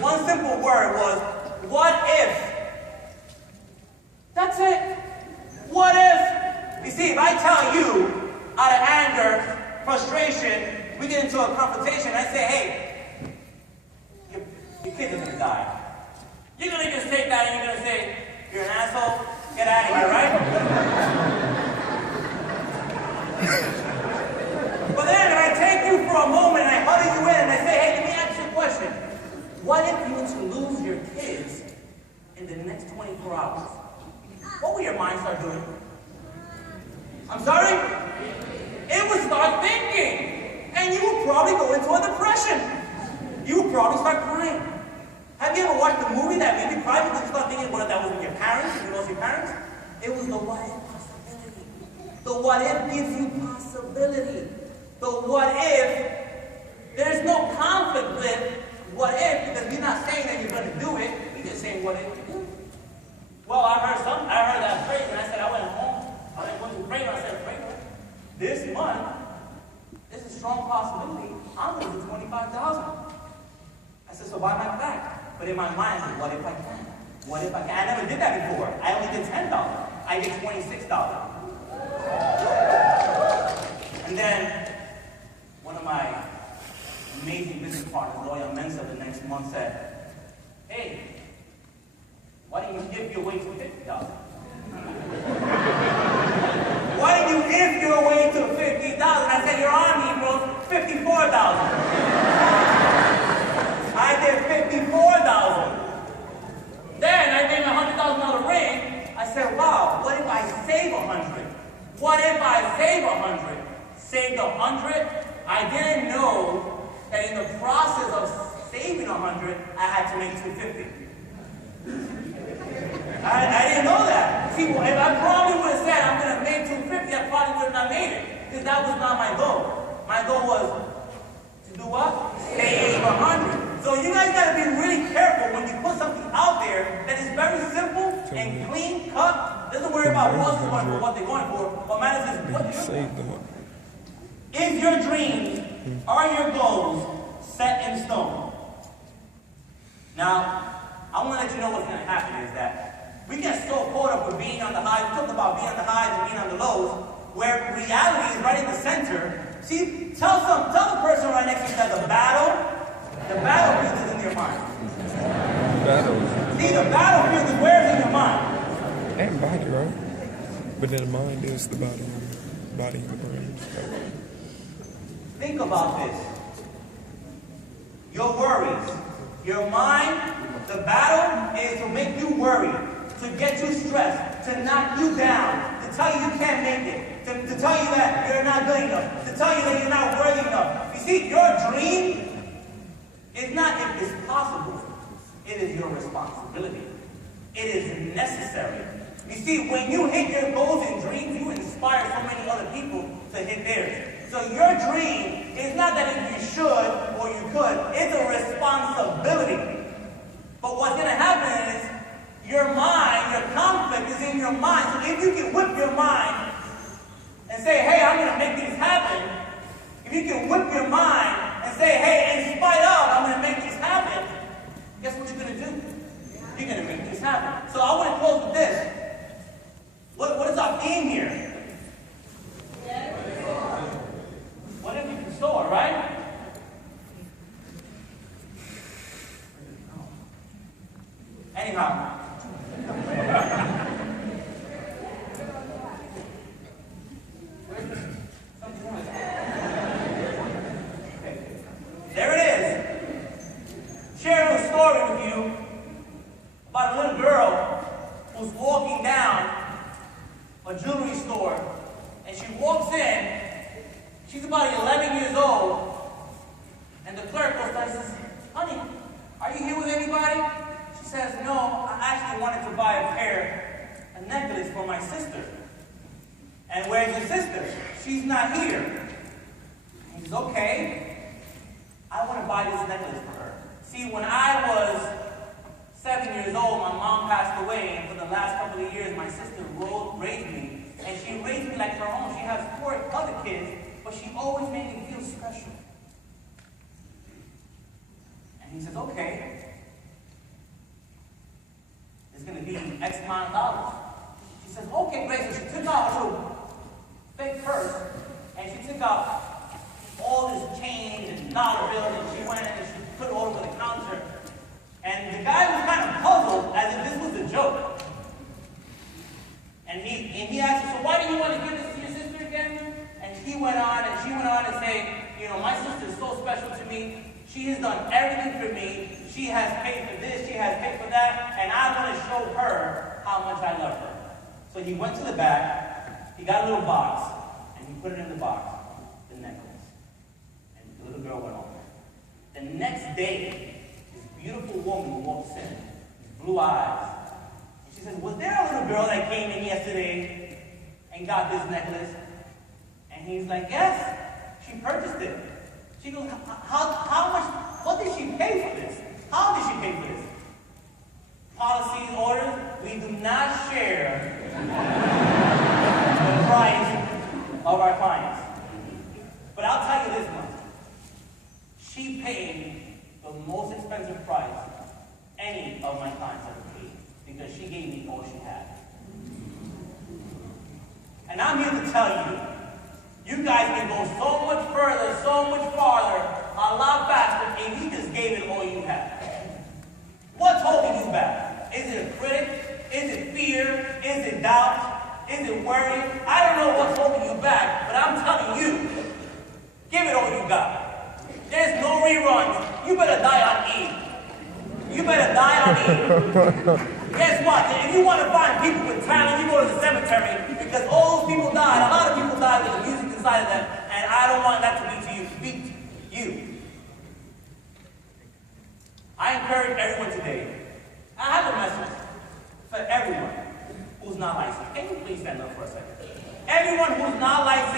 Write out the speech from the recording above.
One simple word was, what if? That's it. What if? You see, if I tell you, out of anger, frustration, we get into a confrontation, I say, hey, your kid is going to die. You're going to just take that and you're going to say, you're an asshole, get out of here, right? But then I take you for a moment and I huddle you in and I say, hey, let me ask you a question. What if you were to lose your kids in the next 24 hours? What will your mind start doing? I'm sorry? It would start thinking. And you would probably go into a depression. You would probably start crying. Have you ever watched a movie that made you cry because you start thinking, what if that wasn't your parents? You lost your parents? It was the what if possibility. The what if gives you possibility. The what if, there's no conflict with what if, because we're not saying that you're going to do it. We're just saying what if you do. Well, I heard that phrase, and I said, I went home. I went to pray, and I said, pray this month, there's a strong possibility I'm going to do $25,000. I said, so why not back? But in my mind, I said, what if I can? What if I can? I never did that before. I only did $10. I did $26. And then, one of my amazing business partners, Loyal Mensa, the next month said, hey, why don't you give your way to $50,000? Why don't you give your way to $50,000? I said, your army wrote $54,000. I did $54,000. Then I gave him a $100,000 ring. I said, wow, what if I save $100? What if I save $100? Saved $100? I didn't know that in the process of saving $100, I had to make $250. I didn't know that. See, if I probably would have said I'm going to make $250, I probably would have not made it. Because that was not my goal. My goal was to do what? Save $100. So you guys got to be really careful when you put something out there that is very simple and clean cut. Doesn't worry about what's going for, what they're going for. What matters is what you're going for. Is your dreams, are your goals set in stone? Now, I want to let you know what's going to happen is that we get so caught up with being on the highs. We talk about being on the highs and being on the lows, where reality is right in the center. See, tell the person right next to you that the battlefield is in your mind. See, the battlefield is where it's in your mind. And body, right? But then the mind is the body and the brain. Think about this. Your worries, your mind, the battle is to make you worry, to get you stressed, to knock you down, to tell you you can't make it, to tell you that you're not good enough, to tell you that you're not worthy enough. You see, your dream is not if it's possible. It is your responsibility. It is necessary. You see, when you hit your goals and dreams, you inspire so many other people to hit theirs. So your dream is not that if you should or you could. It's a responsibility. But what's going to happen is your mind, your conflict is in your mind. So if you can whip your mind and say, hey, I'm going to make things happen. If you can whip your mind and say, hey, in spite of, I'm going to make this happen. Guess what you're going to do? You're going to make this happen. So I want to close with this. What is our theme here? What if you can soar, right? Anyhow. There it is. Sharing a story with you about a little girl who's walking down a jewelry store, and she walks in. She's about 11 years old, and the clerk goes and says, honey, are you here with anybody? She says, no, I actually wanted to buy a necklace for my sister. And where's your sister? She's not here. He says, okay, I want to buy this necklace for her. See, when I was 7 years old, my mom passed away, and for the last couple of years, my sister raised me, and she raised me like her own. She has 4 other kids, but she always made me feel special. And And he says, okay, it's going to be X amount of dollars. She says, okay, great. So she took out a little fake purse, and she took out all this change and dollar bills, and she went and she put it all over the counter. And the guy was kind of puzzled, as if this was a joke. And he asked her, so why do you want to give this to your sister again? And she went on and said, you know, my sister is so special to me. She has done everything for me. She has paid for this, she has paid for that, and I want to show her how much I love her. So he went to the back, he got a little box, and he put it in the box, the necklace. And the little girl went over. The next day, this beautiful woman walks in, blue eyes. And she says, was there a little girl that came in yesterday and got this necklace? And he's like, yes, she purchased it. She goes, how much, what did she pay for this? How did she pay for this? Policies, orders, we do not share the price of our clients. But I'll tell you this much. She paid the most expensive price any of my clients ever paid, because she gave me all she had. And I'm here to tell you, you guys can go so much further, so much farther, a lot faster, if you just gave it all you had. What's holding you back? Is it a critic? Is it fear? Is it doubt? Is it worry? I don't know what's holding you back, but I'm telling you, give it all you got. There's no reruns. You better die on E. You better die on E. Guess what? If you want to find people with talent, you go to the cemetery, because all those people died. A lot of people died with the music inside of them, and I don't want that to be to you. Speak to you. I encourage everyone today. I have a message for everyone who's not licensed. Can you please stand up for a second? Everyone who's not licensed,